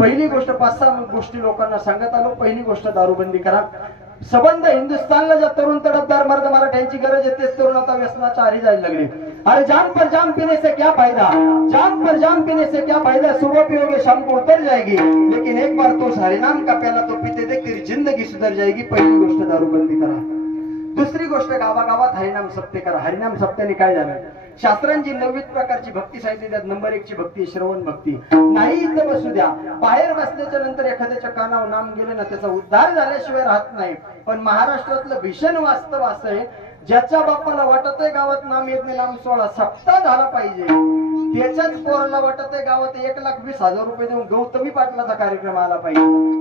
पहिली गोष्ट 5-6 गोष्टी लोकांना सांगत आलो। पहिली गोष्ट दारूबंदी करा। सबंध हिंदुस्थानला ज्या तरुण तडफदार मर्द मराठ्यांची गरज आहे तेच तरुण आता व्यसनाच्या आहारी जायला लागले। अरे जाम पर जाम पीने से क्या फायदा, जाम पर जाम पीने से क्या फायदा, सुबह पियोगे शाम को उतर जाएगी, लेकिन एक बार तो हरिनाम का प्याला तो पीते देख तेरी जिंदगी सुधर जाएगी। पहिली गोष्ट दारूबंदी करा। दुसरी गोष्ट गावागावात हरिनाम सप्ते करा। हरिनाम सप्त्याने काय झालं, शास्त्रांची 9 प्रकारची भक्ती सांगितली, त्यात नंबर 1 ची भक्ती श्रवण भक्ती। नाही इथं बसू द्या, बाहेर बसल्याच्या नंतर एखाद्याच्या कानावर नाम गेलं ना त्याचा उद्धार झाल्याशिवाय राहत नाही। पण महाराष्ट्रातलं भीषण वास्तव असं आहे, ज्याच्या बापाला वाटत आहे गावात नाम येत नाही, नाम सोहळा सप्ताह झाला पाहिजे, त्याच्याच पोराला वाटत आहे गावात 1,20,000 रुपये देऊन गौतमी पाटलाचा कार्यक्रम आला पाहिजे।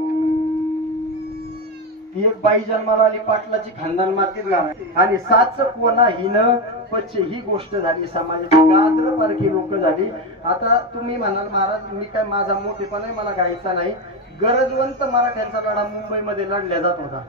एक बाई जन्माला आली, पाटलाची खानदान मातीत घाला आणि 7 कोणा हिनं पच्चे, ही गोष्ट झाली समाजाची। गाद्रपारखी लोक झाली। आता तुम्ही म्हणाल महाराज मी काय माझा मोठेपण आहे, मला गायचा नाही। गरजवंत मराठ्यांचा लढा मुंबईमध्ये लढला जात होता।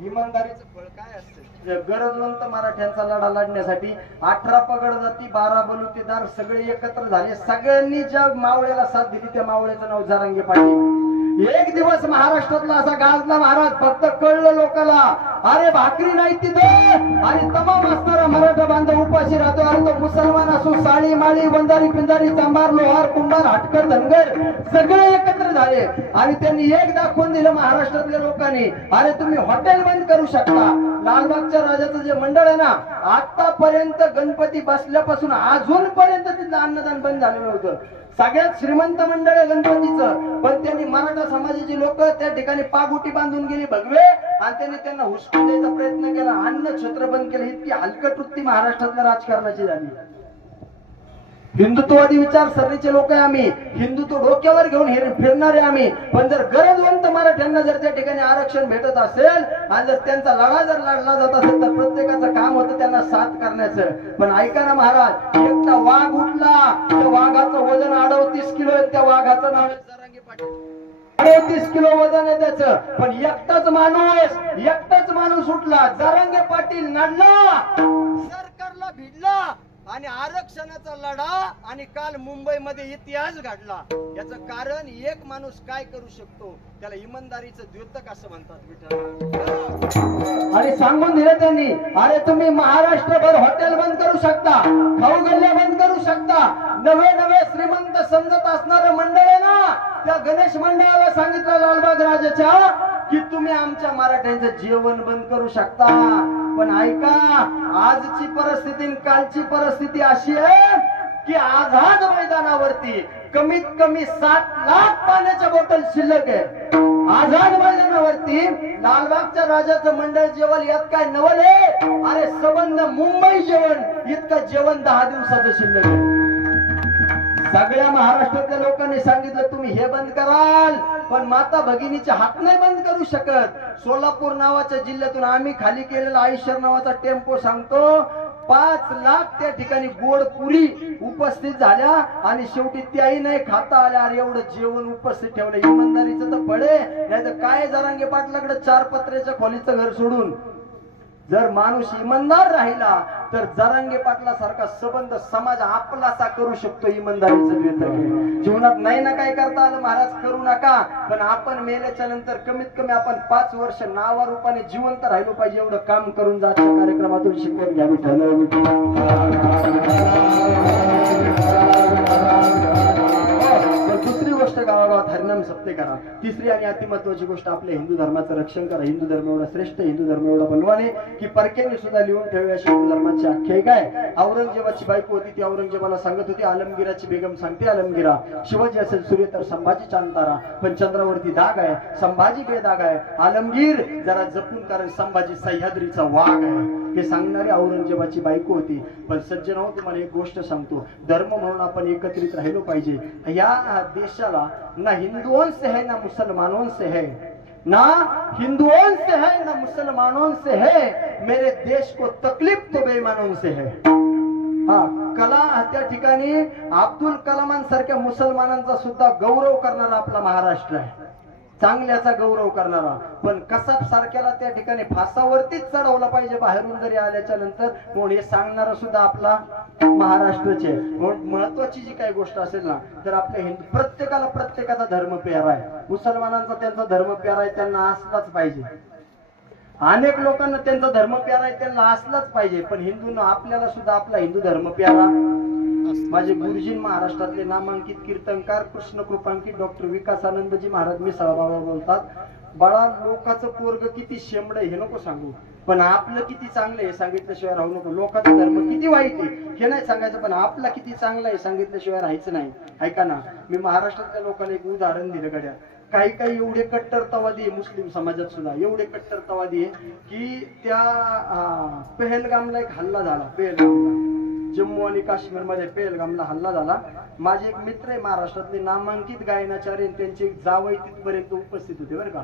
इमानदारीचं फळ काय असतं, गरजवंत मराठ्यांचा लढा लढण्यासाठी 18 पगड जाती 12 बलुतेदार सगळे एकत्र झाले। सगळ्यांनी ज्या मावळ्याला साथ दिली त्या मावळ्याचं नाव जरांगे पाटील। एक दिवस महाराष्ट्रातला असा गाजला महाराज, फक्त कळलं लोकाला, अरे भाकरी नाही तिथे आणि तमाम असणारा मराठा बांधव उपाशी राहतो। अरे तो मुसलमान असो, साळी माळी बंजारी पिंजारी चांभार लोहार कुंभार हाटकर धनगर सगळे एकत्र झाले आणि त्यांनी एक दाखवून दिलं महाराष्ट्रातल्या लोकांनी, अरे तुम्ही हॉटेल बंद करू शकता। लालबागच्या राजाचं जे मंडळ आहे ना, आतापर्यंत गणपती बसल्यापासून अजूनपर्यंत तिथलं अन्नदान बंद झालं नव्हतं। सगळ्यात श्रीमंत मंडळ आहे गणपतीचं, पण त्यांनी मराठा समाजाची लोक त्या ठिकाणी पागुटी बांधून गेली भगवे आणि त्यांनी त्यांना हुसकून द्यायचा प्रयत्न केला, अन्न छत्र बंद केलं। इतकी हलकट वृत्ती महाराष्ट्रातल्या राजकारणाची झाली। हिंदुत्ववादी विचारसरणीचे लोक आहे आम्ही, हिंदुत्व डोक्यावर घेऊन फिरणारे आम्ही, पण जर गरजवंत मराठ्यांना जर त्या ठिकाणी आरक्षण भेटत असेल आणि जर त्यांचा लढा जर लढला जात असेल तर प्रत्येकाचं काम होतं त्यांना साथ करण्याचं। पण ऐका ना महाराज, एकटा वाघ उठला, त्या वाघाचं वजन 38 किलो आहे, त्या वाघाचं नाव जरांगे पाटील। 38 किलो वजन आहे त्याचं, पण एकटाच माणूस उठला, जरांगे पाटील नडला, सरकारला भिडला आणि आरक्षणाचा लढा आणि काल मुंबईमध्ये इतिहास घडला। याचं कारण एक माणूस काय करू शकतो त्याला इमानदारीचं द्योतक असं म्हणतात विठ्ठल। आणि सांगून दिलं त्यांनी, अरे तुम्ही महाराष्ट्रभर हॉटेल बंद करू शकता, खाऊ गल्ल्या बंद करू शकता। नवे श्रीमंत समजत असणारं मंडळ आहे ना, त्या गणेश मंडळाला सांगितलं लालबाग राजाच्या की तुम्ही आमच्या मराठ्यांचं जेवण बंद करू शकता। पण ऐका, आजची परिस्थिती कालची परिस्थिती अशी आहे की आझाद मैदानावरती कमीत कमी 7 लाख पाण्याच्या बॉटल शिल्लक आहे। आझाद मैदानावरती लालबागच्या राजाचं मंडळ जेवण यात काय नवल आहे, अरे सबंध मुंबई जेवण इतकं जेवण 10 दिवसाचं शिल्लक आहे। सगळ्या महाराष्ट्रातल्या लोकांनी सांगितलं तुम्ही हे बंद कराल, पण माता भगिनीचे हात नाही बंद करू शकत। सोलापूर नावाच्या जिल्ह्यातून आम्ही खाली केलेला आयुष्यर नावाचा टेम्पो सांगतो 5 लाख त्या ठिकाणी गोड पुरी उपस्थित झाल्या आणि शेवटी त्याही नाही खाता आल्या। अरे एवढं जेवण उपस्थित ठेवलं, इमानदारीचं तर पडे, नाही तर काय जरांगे पाटलाकडे 4 पत्र्याच्या खोलीचं घर सोडून जर माणूस इमानदार राहिला तर जरांगे पाटला सारखा सबंध समाज आपलासा करू शकतो। इमानदारीचं द्योतक जीवनात नाही ना काय करता आलं महाराज करू नका, पण आपण मेल्याच्या नंतर कमीत कमी आपण 5 वर्ष नावारूपाने जिवंत राहिलो पाहिजे, एवढं काम करून जायच्या कार्यक्रमातून शिकवून घ्यावी दुसरी गोष्ट गावागावात हरिनाम सप्ते करा। तिसरी आणि अति महत्वाची गोष्ट आपल्या हिंदू धर्माचं रक्षण करा। हिंदू धर्म एवढा श्रेष्ठ, हिंदू धर्म एवढा बलवान आहे की परक्यांनी सुद्धा लिहून ठेवूया अशी हिंदू धर्माची आख्यायिका आहे। औरंगजेबाची बायको होती, ती औरंगजेबाला सांगत होती, आलमगीराची बेगम सांगते, आलमगीरा शिवाजी असेल सूर्य तर संभाजी चांदतारा, पण चंद्रावरती दाग आहे, संभाजी बेदाग आहे, आलमगीर जरा जपून कारण संभाजी सह्याद्रीचा वाघ आहे। हे सांगणारी औरंगजेबाची बायको होती। पण सज्जन हो, तुम्हाला एक गोष्ट सांगतो, धर्म म्हणून आपण एकत्रित राहिलो पाहिजे। या देशाला ना हिंदुओं से है ना मुसलमानों से है, ना हिंदुओं से है ना मुसलमानों से है, मेरे देश को तकलीफ तो बेईमानों से है। कला त्या ठिकाणी अब्दुल कलामांसारख्या मुसलमानांचा सुद्धा गौरव करणारा आपला महाराष्ट्र आहे, चांगल्याचा गौरव करणारा। पण कसाब सारख्याला त्या ठिकाणी फासावरतीच चढवलं पाहिजे बाहेरून जरी आल्याच्या नंतर, म्हणून हे सांगणारा सुद्धा आपला महाराष्ट्राचे महत्वाची जी काही गोष्ट असेल ना, तर आपल्या हिंदू प्रत्येकाला प्रत्येकाचा धर्म प्यारा आहे. मुसलमानांचा त्यांचा धर्म प्यारा आहे, त्यांना असलाच पाहिजे. अनेक लोकांना त्यांचा धर्म प्यारा आहे, त्यांना असलाच पाहिजे. पण हिंदूंना आपल्याला सुद्धा आपला हिंदू धर्म प्यारा. माझे गुरुजी महाराष्ट्रातले नामांकित कीर्तनकार कृष्ण कृपांकित डॉक्टर विकासानंदजी महाराज मिसाळबाबा बोलतात, बाळा लोकांचं पोरग किती शेंबड हे नको सांगू, पण आपलं किती चांगलं हे सांगितल्याशिवाय राहू नको. लोकांचा धर्म किती वाईट आहे हे नाही सांगायचं, पण आपला किती चांगला आहे सांगितल्याशिवाय राहायचं नाही. ऐका ना, मी महाराष्ट्रातल्या लोकांना एक उदाहरण दिलं गड्या. काही काही एवढे कट्टरतावादी आहे मुस्लिम समाजात सुद्धा, एवढे कट्टरतावादी आहे की त्या पहलगामला एक हल्ला झाला. पहलगामला जम्मू आणि काश्मीर मध्ये पहलगामला हल्ला झाला. माझे एक मित्र आहे महाराष्ट्रातले नामांकित गायनाचार्य, त्यांचे जावई तिथपर्यंत उपस्थित होते बरं का.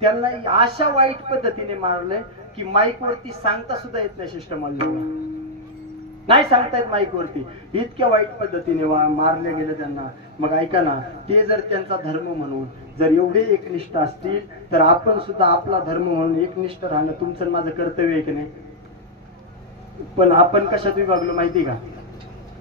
त्यांना अशा वाईट पद्धतीने मारले की माईक वरती सांगता सुद्धा येत नाही. शिष्टमंडळ नाही सांगता येत माईक वरती, इतक्या वाईट पद्धतीने मारले गेले त्यांना. मग ऐका ना, ते जर त्यांचा धर्म म्हणून जर एवढे एकनिष्ठ असतील, तर आपण सुद्धा आपला धर्म म्हणून एकनिष्ठ राहणं तुमचं माझं कर्तव्य आहे की नाही. पण आपण कशात विभागलो माहिती का?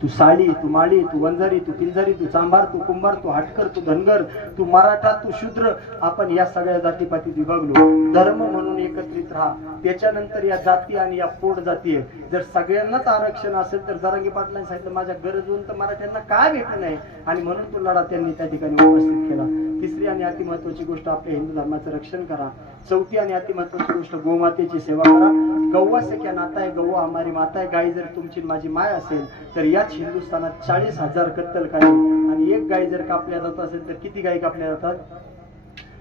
तू साळी, तू माळी, तू वंजारी, तू किंजारी, तू चांभार, तू कुंभार, तू हाटकर, तू धनगर, तू मराठा, तू शूद्र. आपण या सगळ्या जातीपातीत विभागलो. धर्म म्हणून एकत्रित राहा. त्याच्यानंतर या जाती आणि या पोट जाती आहे. जर सगळ्यांनाच आरक्षण असेल तर जरांगे पाटलांनी सांगितलं माझ्या गरजवंत मराठ्यांना काय भेटू नये, आणि म्हणून तो लढा त्यांनी त्या ठिकाणी उपस्थित केला. तिसरी आणि अति महत्वाची गोष्ट, आपल्या हिंदू धर्माचं रक्षण करा. चौथी आणि अति महत्वाची गोष्ट, गोमातेची सेवा करा. गौवा से क्या नाता है, गौवा हमारी माता है. गाय जर तुमची माझी माय असेल तर याच हिंदुस्थानात 40,000 कत्तलखाने, आणि एक गाय जर कापल्या जात असेल तर किती गाय कापल्या जातात?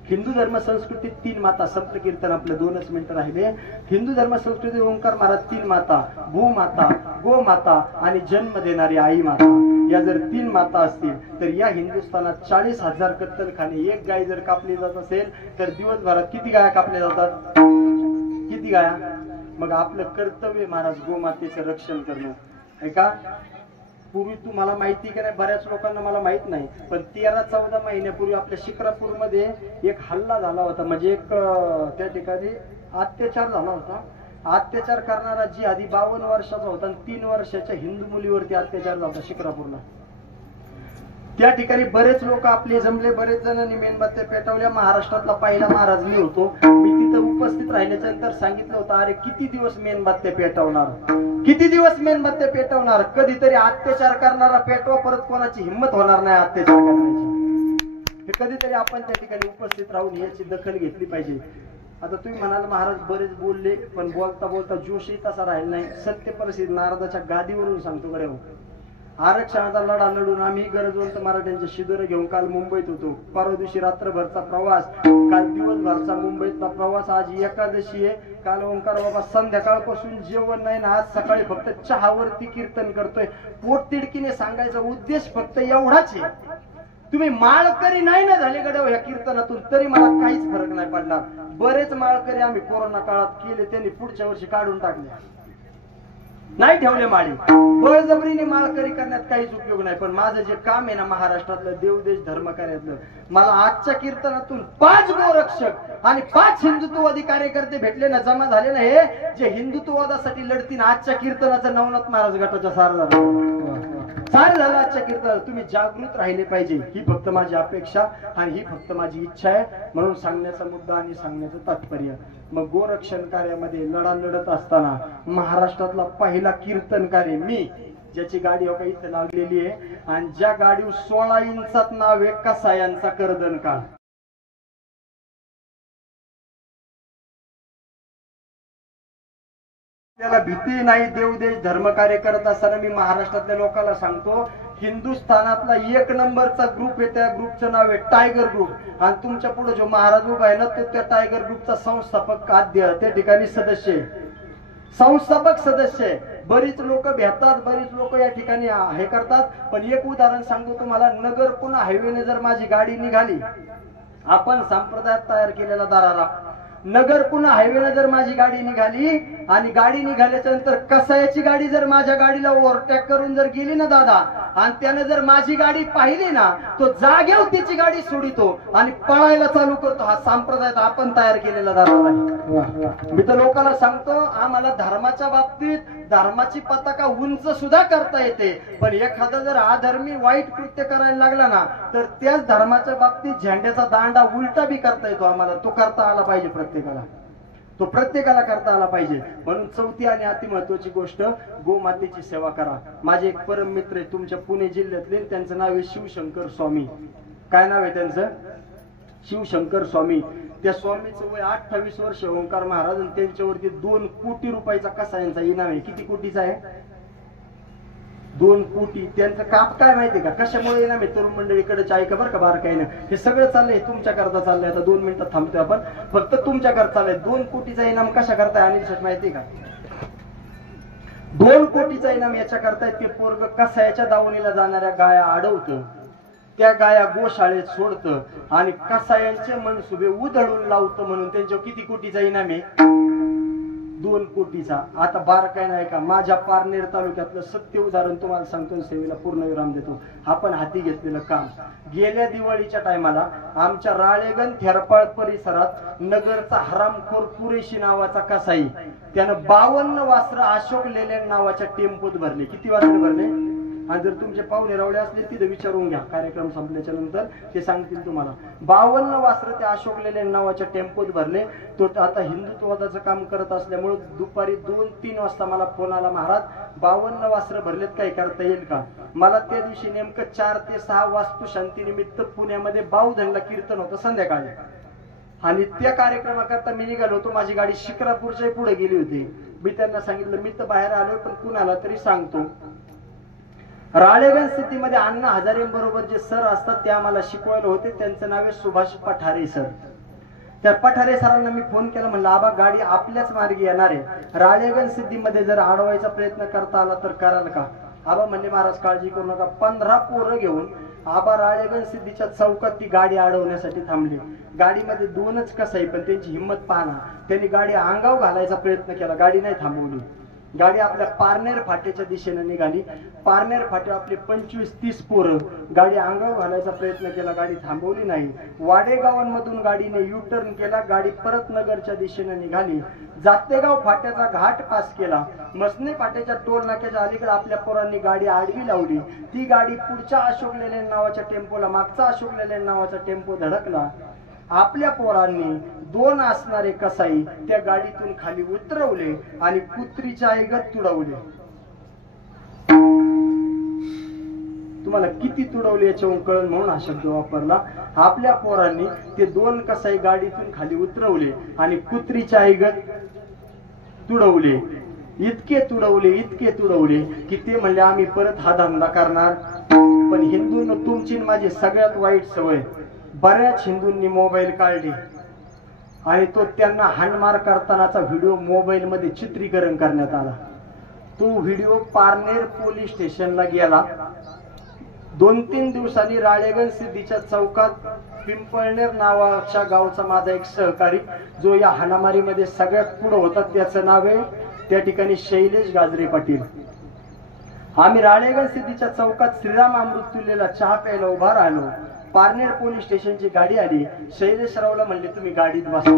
हिंदू धर्म संस्कृतीत 3 माता. संपलं कीर्तन, आपलं 2च मिनिटं राहिले. हिंदू धर्म संस्कृतीत ओंकार महाराज 3 माता, भूमाता, गोमाता आणि जन्म देणारी आई माता. या जर 3 माता असतील तर या हिंदुस्थानात 40,000 कत्तलखाने. एक गाय जर कापली जात असेल तर दिवसभरात किती गाया कापल्या जातात? किती गाया? मग आपलं कर्तव्य महाराज गोमातेचं रक्षण करणं. ऐका, पूर्वी तुम्हाला माहिती की नाही, बऱ्याच लोकांना मला माहित नाही, पण 13-14 महिन्यापूर्वी आपल्या शिक्रापूरमध्ये एक हल्ला झाला होता. म्हणजे एक त्या ठिकाणी अत्याचार झाला होता. अत्याचार करणारा जी आधी 52 वर्षाचा होता आणि 3 वर्षाच्या हिंदू मुलीवरती अत्याचार झाला होता शिक्रापूरला. त्या ठिकाणी बरेच लोक आपले जमले, बरेच जणांनी मेणबत्त्या पेटवल्या. महाराष्ट्रातला पहिला महाराज मी होतो. मी तिथं उपस्थित राहिल्याच्या नंतर सांगितलं होतं, अरे किती दिवस मेणबत्त्या पेटवणार, किती दिवस मेणबत्त्या पेटवणार. कधीतरी अत्याचार करणारा पेटवा, परत कोणाची हिंमत होणार नाही अत्याचार करण्याची. हे कधीतरी आपण त्या ठिकाणी उपस्थित राहून याची दखल घेतली पाहिजे. आता तुम्ही म्हणाल महाराज बरेच बोलले, पण बोलता बोलता जोशही तसा राहिला नाही. सत्य परिस्थिती नारदाच्या गादीवरून सांगतो कडे, आरक्षणाचा लढा लढून आम्ही गरजवंत मराठ्यांचे शिबिर घेऊन काल मुंबईत होतो. परवा दिवशी रात्रभरचा प्रवास, काल दिवसभरचा मुंबईतला प्रवास. आज एकादशी आहे. काल ओंकार बाबा संध्याकाळपासून जेवण नाही ना, आज सकाळी फक्त चहावरती कीर्तन करतोय. पोट तिडकीने सांगायचा उद्देश फक्त एवढाच आहे, तुम्ही माळकरी नाही ना झाले गड्या ह्या कीर्तनातून तरी मला काहीच फरक नाही पडला. बरेच माळकरी आम्ही कोरोना काळात केले, त्यांनी पुढच्या वर्षी काढून टाकले, नाही ठेवले माळी. बळजबरीने माळकरी करण्यात काहीच उपयोग नाही. पण माझं जे काम आहे ना महाराष्ट्रातलं देवदेश धर्म कार्यातलं, मला आजच्या कीर्तनातून 5 गोरक्षक आणि 5 हिंदुत्ववादी कार्यकर्ते भेटले ना, जमा झाले ना, हे जे हिंदुत्ववादासाठी लढतील. आजच्या कीर्तनाचं नवनाथ महाराज गटाच्या सार झालं आजच्या कीर्तनात. तुम्ही जागृत राहिले पाहिजे, ही फक्त माझी अपेक्षा आणि ही फक्त माझी इच्छा आहे. म्हणून सांगण्याचा मुद्दा आणि सांगण्याचं तात्पर्य. मग गोरक्षण कार्यामध्ये लढा लढत असताना महाराष्ट्रातला पहिला कीर्तनकार मी, ज्याची गाडी इथे लागलेली आहे, आणि ज्या गाडीवर 16 इंचात नाव आहे कसायांचा कर्दन काळ. त्याला भीती नाही. देवदेश धर्म कार्य करत असताना मी महाराष्ट्रातल्या लोकांना सांगतो, हिंदुस्थानातला 1 नंबरचा ग्रुप आहे, त्या ग्रुपचं नाव आहे टायगर ग्रुप. आणि तुमच्या पुढे जो महाराज उभा आहे ना, तो त्या टायगर ग्रुपचा संस्थापक आद्य त्या ठिकाणी सदस्य आहे, संस्थापक सदस्य आहे. बरीच लोक भेटतात, बरीच लोक या ठिकाणी हे करतात. पण एक उदाहरण सांगतो तुम्हाला. नगर पुणे हायवेने जर माझी गाडी निघाली, आपण संप्रदायात तयार केलेला दरारा, नगर पुणे हायवेने जर माझी गाडी निघाली आणि गाडी निघाल्याच्या नंतर कसायाची गाडी जर माझ्या गाडीला ओव्हरटेक करून जर गेली ना दादा, आणि त्यानं जर माझी गाडी पाहिली ना तो जागेवर त्याची गाडी सोडितो आणि पळायला चालू करतो. हा संप्रदाय आपण तयार केलेला दरार आहे. मी तर लोकांना सांगतो आम्हाला धर्माच्या बाबतीत धर्माची पताका उंच सुद्धा करता येते, पण एखादा जर अधर्मी वाईट कृत्य करायला लागला ना तर त्याच धर्माच्या बाबतीत झेंड्याचा दांडा उलटा बी करता येतो. आम्हाला तो करता आला पाहिजे, प्रत्येकाला करता आला पाहिजे. म्हणून चौथी आणि अति महत्वाची गोष्ट, गोमातेची सेवा करा. माझे एक परम मित्र आहे तुमच्या पुणे जिल्ह्यातले, त्यांचं नाव आहे शिवशंकर स्वामी. काय नाव आहे त्यांचं? शिवशंकर स्वामी. त्या स्वामीचं वय 28 वर्ष. ओंकार महाराज आणि त्यांच्यावरती 2 कोटी रुपयाचा कसायांचा इनाम आहे. किती कोटीचा आहे? 2 कोटी. त्यांचं काप काय माहितीये का? कशामुळे इनाम आहे? तरुण मंडळीकडे ऐका बरं का बारकाईनं. हे सगळं चाललंय तुमच्या करता चाललंय. आता 2 मिनिटात थांबतोय आपण. फक्त तुमच्या करता चाललंय. 2 कोटीचा इनाम कशा करताय अनिल शेठ माहितीये का? 2 कोटीचा इनाम याच्या करतायत की पोरग कसायाच्या दावणीला जाणाऱ्या गाया अडवतं, त्या गाया गोशाळेत सोडतं आणि कसायांचे मनसुबे उधळून लावतं. म्हणून त्यांच्यावर किती कोटीचा इनाम आहे? 2 कोटीचा. आता बारकाय नाही का, माझ्या पारनेर तालुक्यातलं सत्य उदाहरण तुम्हाला सांगतो, सेवेला पूर्णविराम देतो. आपण हाती घेतलेलं काम, गेल्या दिवाळीच्या टायमाला आमच्या राळेगण थेरपाळ परिसरात नगरचा हरामखोर कुरेशी नावाचा कसाई, त्यानं 52 वासरं अशोक लेलँड नावाच्या टेम्पोत भरले. किती वासरं भरले? आणि जर तुमचे पाहुणे रावळे असले तिथे विचारून घ्या, कार्यक्रम संपल्याच्या नंतर ते सांगतील तुम्हाला. 52 वासरं त्या अशोक लेलँड नावाच्या टेम्पोत भरले. तो आता हिंदुत्ववादाचं काम करत असल्यामुळे दुपारी 2-3 वाजता मला फोन आला, महाराज 52 वासरं भरलेत, काय करता येईल का? मला त्या दिवशी नेमकं 4 ते 6 वास्तू शांतीनिमित्त पुण्यामध्ये बावधनला कीर्तन होतं संध्याकाळी, आणि त्या कार्यक्रमाकरता मी निघालो होतो. माझी गाडी शिक्रापूरच्या पुढे गेली होती. मी त्यांना सांगितलं मी तर बाहेर आलोय पण कुणाला तरी सांगतो. राळेगण स्थितीमध्ये अण्णा हजारेंबरोबर जे सर असतात ते आम्हाला शिकवायला होते. त्यांचं नाव आहे सुभाष पठारे सर. त्या पठारे सरांना मी फोन केला, म्हणलं आबा गाडी आपल्याच मार्गी येणार आहे, राळेगण सिद्धीमध्ये जर अडवायचा प्रयत्न करता आला तर कराल का? आबा म्हणले महाराज काळजी करू नका. 15 पोरं घेऊन आबा राळेगण सिद्धीच्या चौकात ती गाडी अडवण्यासाठी थांबली. गाडीमध्ये 2च कसाई, पण त्यांची हिंमत पाहना, त्यांनी गाडी अंगावर घालायचा प्रयत्न केला, गाडी नाही थांबवली. गाडी आपल्या पारनेर फाट्याच्या दिशेने निघाली. पारनेर फाट्या आपले 25-30 पोरं गाडी अंगावर घालायचा प्रयत्न केला, गाडी थांबवली नाही. वाडेगावांमधून गाडीने युटर्न केला, गाडी परत नगरच्या दिशेने निघाली. जातेगाव फाट्याचा घाट पास केला. मसने फाट्याच्या टोल नाक्याच्या अलीकडे आपल्या पोरांनी गाडी आडवी लावली. ती गाडी पुढच्या अशोक लेलँड नावाच्या टेम्पोला, मागचा अशोक लेलँड नावाचा टेम्पो धडकला. आपल्या पोरांनी 2 असणारे कसाई त्या गाडीतून खाली उतरवले आणि कुत्रीच्या ऐगत तुडवले. तुम्हाला किती तुडवले याच्यावरून कळण म्हणून हा शब्द वापरला. आपल्या पोरांनी ते 2 कसाई गाडीतून खाली उतरवले आणि कुत्रीच्या ऐगत तुडवले. इतके तुडवले की ते म्हणले आम्ही परत हा धंदा करणार. पण हिंदूंना तुमची माझी सगळ्यात वाईट सवय, बऱ्याच हिंदूंनी मोबाईल काढले आणि तो त्यांना हाणमार करतानाचा व्हिडिओ मोबाईल मध्ये चित्रीकरण करण्यात आला. तो व्हिडिओ पारनेर पोलीस स्टेशनला गेला. 2-3 दिवसांनी राळेगण सिद्धीच्या चौकात पिंपळनेर नावाच्या गावचा माझा एक सहकारी, जो या हाणामारीमध्ये सगळ्यात पुढे होता, त्याचं नाव आहे त्या ठिकाणी शैलेश गाजरे पाटील. आम्ही राळेगण सिद्धीच्या चौकात श्रीराम अमृतुल्यला चहा प्यायला उभा राहिलो. पारनेर पोलीस स्टेशनची गाडी आली. शैलेशरावला म्हणले तुम्ही गाडीत बसा.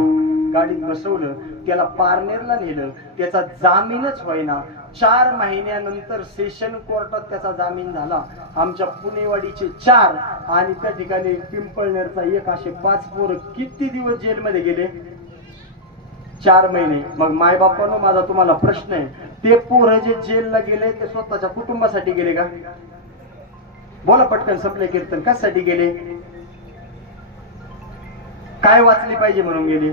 गाडीत बसवलं, त्याला पारनेरला नेलं. त्याचा जामीनच होईना. 4 महिन्यानंतर सेशन कोर्टात त्याचा जामीन झाला. आमच्या पुणेवाडीचे 4 आणि त्या ठिकाणी पिंपळनेरचा 1, असे 5 पोरं किती दिवस जेलमध्ये गेले? 4 महिने. मग मायबापांनो माझा तुम्हाला प्रश्न आहे, ते पोरं जे जेलला गेले ते स्वतःच्या कुटुंबासाठी गेले का? बोला पटकन, संपले कीर्तन. कशासाठी गेले? काय वाचली पाहिजे म्हणून गेले?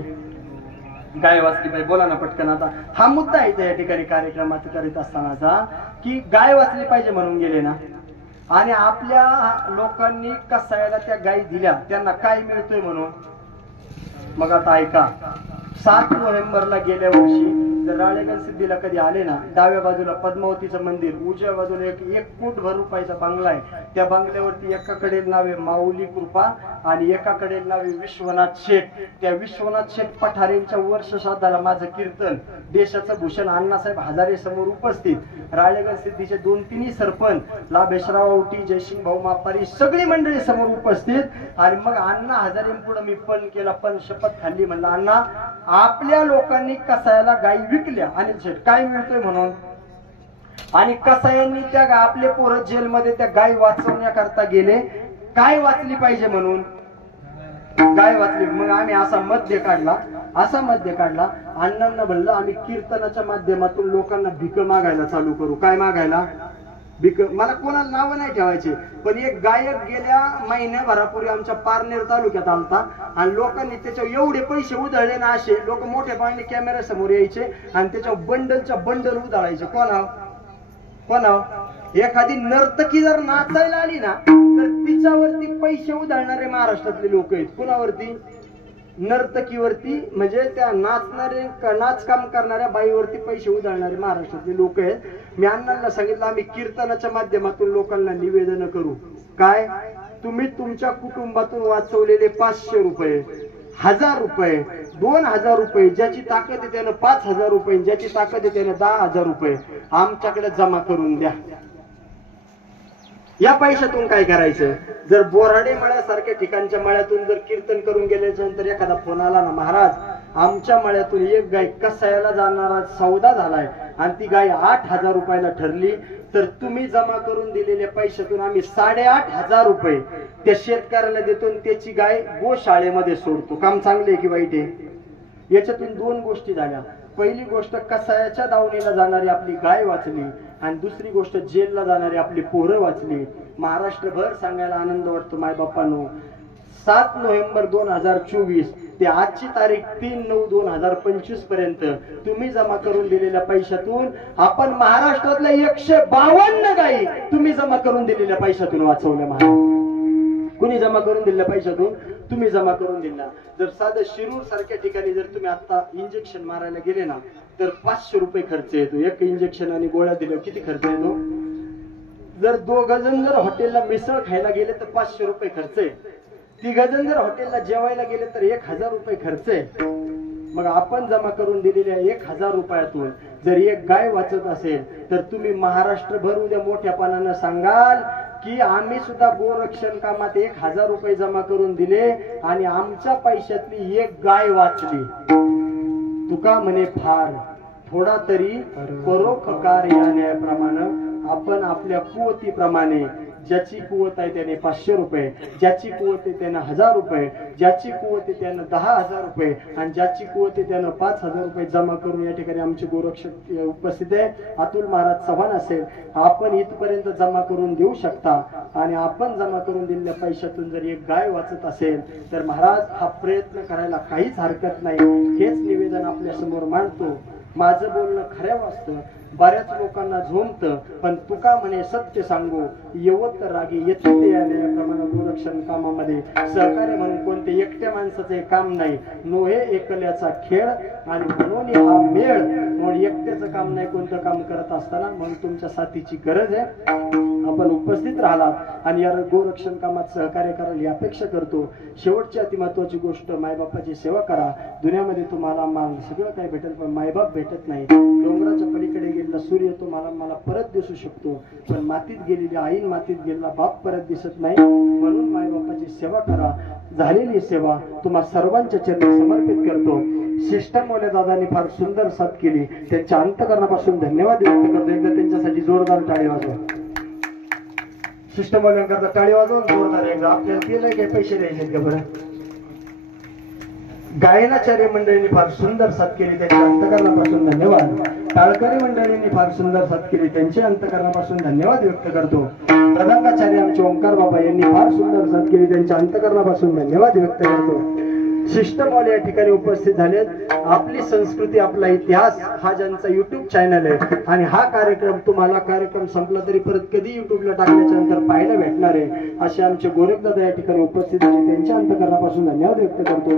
गाय वाचली पाहिजे. बोला ना पटकन. आता हा मुद्दा आहे त्या ठिकाणी कार्यक्रमात करीत असतानाचा, की गाय वाचली पाहिजे म्हणून गेले ना. आणि आपल्या लोकांनी कसायला त्या गायी दिल्या, त्यांना काय मिळतोय म्हणून. मग आता ऐका, 7 नोव्हेंबरला गेल्या वर्षी जर राळेगण सिद्धीला कधी आले ना, डाव्या बाजूला पद्मावतीचं मंदिर, उजव्या बाजूला एक कोटभर रुपयाचा बंगला आहे. त्या बंगल्यावरती एकाकडे नाव आहे माऊली कृपा आणि एकाकडे नाव आहे विश्वनाथ शेठ. त्या विश्वनाथ शेठ पठारेंच्या वर्ष श्राद्धाला माझं कीर्तन देशाचं भूषण अण्णासाहेब हजारे समोर उपस्थित, राळेगण सिद्धीचे 2-3 सरपंच, लाभेशराव औटी, जयसिंग भाऊ मापारी, सगळी मंडळी समोर उपस्थित. आणि मग अण्णा हजारेंपुढे मी पण केला, पण शपथ खाल्ली. म्हणलं अण्णा, आपल्या लोकांनी कसायाला गाई विकल्या आणि शेठ काय मिळतोय म्हणून, आणि कसायांनी त्या आपले पोरं जेलमध्ये त्या गाय वाचवण्याकरता गेले, काय वाचली पाहिजे म्हणून गाय वाचली. मग आम्ही असा मध्ये काढला अण्णांना म्हणलं आम्ही कीर्तनाच्या माध्यमातून लोकांना भीक मागायला चालू करू. काय मागायला? भीक. मला कोणाला नाव नाही ठेवायचे, पण एक गायक गेल्या महिन्याभरापूर्वी आमच्या पारनेर तालुक्यात आलता आणि लोकांनी त्याच्यावर एवढे पैसे उधळले ना, असे लोक मोठ्या पाण्याने कॅमेरा समोर यायचे आणि त्याच्यावर बंडलच्या बंडल उधळायचे. कोणाव एखादी नर्तकी जर नाचायला आली ना, तर तिच्यावरती पैसे उधळणारे महाराष्ट्रातले लोक आहेत. कुणावरती? नर्तकीवरती, म्हणजे त्या नाचकाम करणाऱ्या बाईवरती पैसे उधळणारे महाराष्ट्रातले लोक आहेत. मी अण्णांना सांगितलं आम्ही कीर्तनाच्या माध्यमातून लोकांना निवेदन करू. काय? तुम्ही तुमच्या कुटुंबातून वाचवलेले 500 रुपये, 1000 रुपये, 2000 रुपये, ज्याची ताकद आहे त्यानं 5000 रुपये, ज्याची ताकद आहे त्यानं 10,000 रुपये आमच्याकडे जमा करून द्या. या पैशातून काय करायचं? जर बोराडे मळ्यासारख्या ठिकाणच्या मळ्यातून जर कीर्तन करून गेल्याच्या नंतर एखादा फोन आला ना, महाराज आमच्या मळ्यातून एक गाय कसायाला जाणारा सौदा झालाय आणि ती गाय 8000 रुपयाला ठरली, तर तुम्ही जमा करून दिलेल्या पैशातून आम्ही 8500 रुपये त्या शेतकऱ्याला देतो आणि त्याची गाय गोशाळेमध्ये सोडतो. काम चांगले की वाईट आहे? याच्यातून 2 गोष्टी झाल्या. पहिली गोष्ट, कसायाच्या दावणीला जाणारी आपली गाय वाचली आणि दुसरी गोष्ट, जेलला जाणारी आपली पोरं वाचली. महाराष्ट्रभर सांगायला आनंद वाटतो मायबापांनो, 7 नोव्हेंबर 2024 ते आजची तारीख 3/9/2025 पर्यंत तुम्ही जमा करून दिलेल्या पैशातून आपण महाराष्ट्रातल्या 152 गायी तुम्ही जमा करून दिलेल्या पैशातून वाचवल्या. महाराज कुणी जमा करून दिलेल्या पैशातून? तुम्ही जमा करून दिला. जर साधं शिरूर सारख्या ठिकाणी जर तुम्ही आता इंजेक्शन मारायला गेले ना, तर 500 रुपये खर्च येतो. एक इंजेक्शन आणि गोळ्या दिल्यावर किती खर्च येतो? जर 2 जण जर हॉटेलला मिसळ खायला गेले तर 500 रुपये खर्च आहे. 3 जण जर हॉटेलला जेवायला गेले तर 1000 रुपये खर्च आहे. मग आपण जमा करून दिलेल्या 1000 रुपयातून जर एक गाय वाचत असेल तर तुम्ही महाराष्ट्रभर उद्या मोठ्यापणानं सांगाल की आम्ही सुद्धा गोरक्षण कामात 1000 रुपये जमा करून दिले आणि आमच्या पैशातली एक गाय वाचली. तुका म्हणे फार थोडा तरी परोपकार या न्यायाप्रमाणे आपण आपल्या कुवतीप्रमाणे, ज्याची कुवत आहे त्याने 500 रुपये, ज्याची कुवत आहे त्यानं 1000 रुपये, ज्याची कुवत आहे त्यानं 10,000 रुपये आणि ज्याची कुवत आहे त्यानं 5000 रुपये जमा करून या ठिकाणी आमचे गोरक्षक उपस्थित आहे. अतुल महाराज चव्हाण असेल, आपण इथपर्यंत जमा करून देऊ शकता आणि आपण जमा करून दिलेल्या पैशातून जर एक गाय वाचत असेल तर महाराज हा प्रयत्न करायला काहीच हरकत नाही. हेच निवेदन आपल्या समोर मांडतो. माझं बोलणं खऱ्या वाचतं, बऱ्याच लोकांना झोमतं, पण तुका म्हणे सत्य सांगू यवत रागी येते याप्रमाणे गोरक्षण कामामध्ये सहकार्य म्हणून कोणते एकट्या माणसाचे काम नाही. नोहे एकल्याचा खेळ आणि म्हणून हा मेळ. म्हणून एकट्याचं काम नाही कोणतं काम करत असताना, म्हणून तुमच्या साथीची गरज आहे. आपण उपस्थित राहिलात आणि या गोरक्षण कामात सहकार्य करायला ही अपेक्षा करतो. शेवटची अति महत्वाची गोष्ट, मायबापाची सेवा करा. दुनियामध्ये तुम्हाला मान सगळं काही भेटेल, पण मायबाप भेटत नाही. डोंगराच्या पलीकडे गेलेला सूर्य तुम्हाला मला परत दिसू शकतो, पण मातीत गेलेली आईन मातीत गेलेला बाप परत दिसत नाही. म्हणून मायबापाची सेवा करा. झालेली सेवा तुम्हा सर्वांच्या चरणी समर्पित करतो. शिष्टमौल्या दादांनी फार सुंदर साथ केली, त्यांच्या अंतकरणापासून धन्यवाद व्यक्त करतो. एकदा त्यांच्यासाठी जोरदार टाळी वाजवा. शिष्टमौल्यांकरता टाळी वाजवून जोरदार एकदा. आपल्याला केलंय काही पैसे द्यायचे का बरं? गायनाचार्य मंडळींनी फार सुंदर साथ केली, त्यांच्या अंतकरणापासून धन्यवाद. टाळकरी मंडळींनी फार सुंदर साथ केली, त्यांच्या अंतकरणापासून धन्यवाद व्यक्त करतो. प्रधानाचार्य आमचे ओंकार बाबा यांनी फार सुंदर साथ केली, त्यांच्या अंतकरणापासून धन्यवाद व्यक्त करतो. शिष्टमौल्य या ठिकाणी उपस्थित झालेत. आपली संस्कृती आपला इतिहास हा ज्यांचा युट्यूब चॅनल आहे आणि हा कार्यक्रम तुम्हाला कार्यक्रम संपला तरी परत कधी युट्यूबला टाकल्याच्या नंतर पाहायला भेटणार आहे, असे आमचे गोरखदादा या ठिकाणी उपस्थित झाले, त्यांच्या अंतकरणापासून धन्यवाद व्यक्त करतो.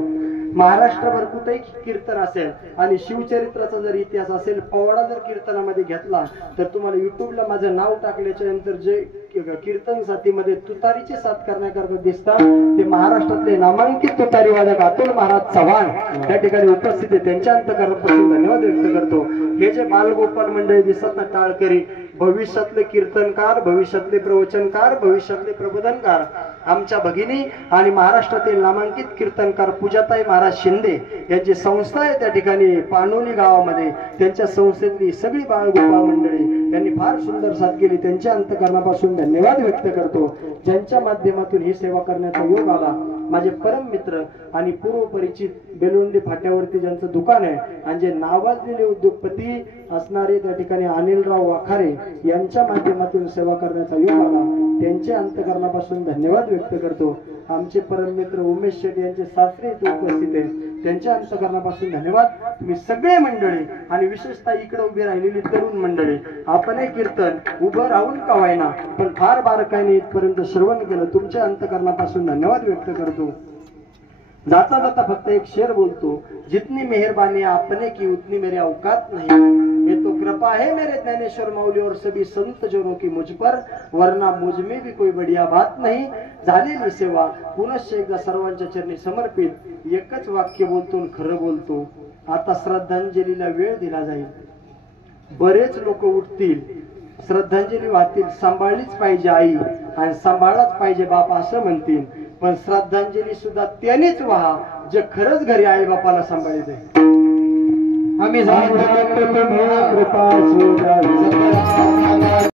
महाराष्ट्रभर कुठेही कीर्तन असेल आणि शिवचरित्राचा जर इतिहास असेल, पोवाडा जर कीर्तनामध्ये घेतला तर तुम्हाला युट्यूबला माझं नाव टाकल्याच्या नंतर जे कीर्तन साथीमध्ये तुतारीची साथ करण्याकरता दिसतात ते महाराष्ट्रातले नामांकित तुतारी वादक अतुल महाराज चव्हाण त्या ठिकाणी उपस्थित आहे. त्यांच्या अंतःकरणापासून धन्यवाद व्यक्त करतो. हे जे बालगोपाल मंडळी दिसतात ना, टाळकरी, भविष्यातले कीर्तनकार, भविष्यातले प्रवचनकार, भविष्यातले प्रबोधनकार आमच्या भगिनी आणि महाराष्ट्रातील नामांकित कीर्तनकार पूजाताई महाराज शिंदे यांची संस्था आहे त्या ठिकाणी पानोली गावामध्ये. त्यांच्या संस्थेतली सगळी बाळगोपाळ मंडळी यांनी फार सुंदर साथ केली. त्यांच्या अंतःकरणापासून धन्यवाद व्यक्त करतो. ज्यांच्या माध्यमातून ही सेवा करण्याचा योग आला, माझे परम मित्र आणि पूर्व परिचित बेलोंडी फाट्यावरती ज्यांचं दुकान आहे आणि जे नावाजलेले उद्योगपती असणारे त्या ठिकाणी अनिलराव वाखारे यांच्या माध्यमातून सेवा करण्याचा योग आला, त्यांच्या अंतःकरणापासून धन्यवाद व्यक्त करतो. आमचे परम मित्र उमेश शेट्टी यांचे सासरे इथे उपस्थित आहे, त्यांच्या अंतःकरणापासून धन्यवाद. तुम्ही सगळे मंडळी आणि विशेषतः इकडे उभी राहिलेली तरुण मंडळी, आपण हे कीर्तन उभं राहून का व्हायना पण फार बारकाईने इथपर्यंत श्रवण केलं, तुमच्या अंतःकरणापासून धन्यवाद व्यक्त करतो. जाता जाता फक्त एक शेर बोलतो, जितनी मेहरबानी आपने की उतनी मेरे औकात नहीं, ये तो कृपा है मेरे ज्ञानेश्वर मौली और सभी संत जनों की मुझ पर, वरना मुझ में भी कोई बढ़िया बात नहीं. झालेली सेवा पुनश्च एकदा सर्वांच्या चरणी समर्पित. एकच वाक्य बोलतो, खरं बोलतो. आता श्रद्धांजलीला वेळ दिला जाईल. बरेच लोक उठतील, श्रद्धांजली वाहतील. सांभाळलीच पाहिजे आई आणि सांभाळलाच पाहिजे बाप असं म्हणतील, पण श्रद्धांजली सुद्धा त्यानेच व्हा जे खरंच घरी आई बापाला सांभाळते. आम्ही